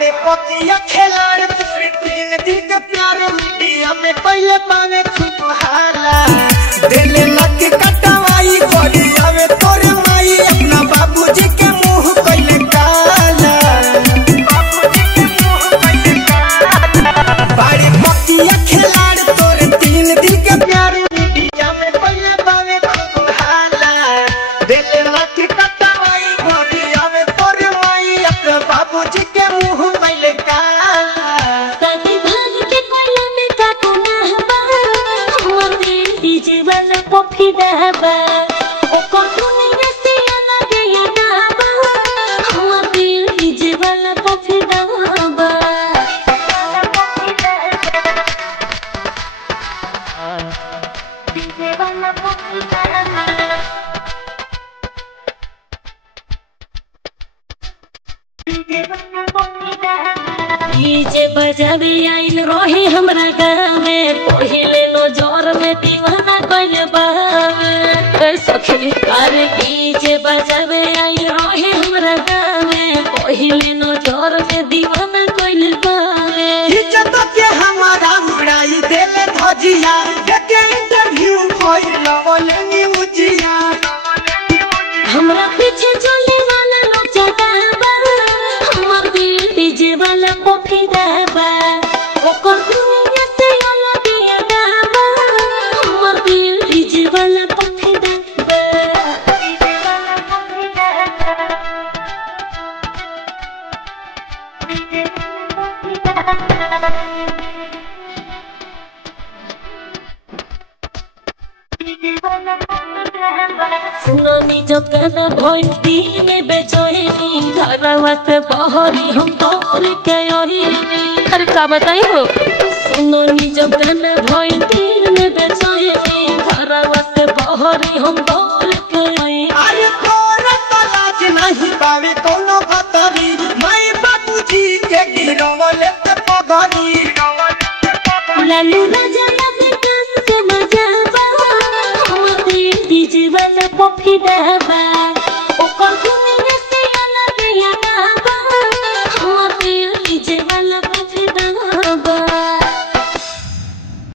बड़े पतिया खिलाड़ तुझे 3 दिन के प्यारे मीडिया में पहले पावे खुशहाला दिल लग कटवाई गोली आवे तोरे माई अपना बाबूजी के मुंह कइले काला बाबूजी के मुंह कइले काला बड़े पतिया खिलाड़ तोरे 3 दिन के प्यारे मीडिया में पहले पावे खुशहाला दिल लग कटवाई गोली आवे तोरे माई अपना बाबूजी के मुंह कइले काला कभी भाग के कोयला में काटो ना हवा हमर दिल जीवन पफी दहबा ओको दुनिया से अलग ये दहबा हमर दिल जीवन पफी दहबा जीवन पफी दहबा डीजे बजावे आइल रहे हमरा गाँव में पहिले नजर में दीवाना कइल बावे सखी अरे डीजे बजावे आइल रहे हमरा गाँव में पहिले नजर में दीवाना कइल बावे इज्जत के हमारा उड़ाई देले धजिया के इंटरव्यू होइल बोले न्यूजिया हमरा पीछे चले वाला लोग जगाबा हमर दिल डीजे वाला पफी दहबा ओकर दुनिया से अलग ये दहबा हमर दिल डीजे वाला पफी दहबा डीजे वाला पफी दहबा डीजे वाला पफी दहबा सुनानी जब गाना भोइती में बेचैनी घरवा से बहरी हम तोर के ओहिनी अरे का बताई हो सुनानी जब गाना भोइती में बेचैनी घरवा से बहरी हम तोर के ओहिनी अरे तोरा तलाश नहीं पावे कोनो खतरी मैं बाबूजी के गिरवले ते पगनी लालू राजा लगे कान से मजा बा हमर दिल डीजे वाला पफी दहबा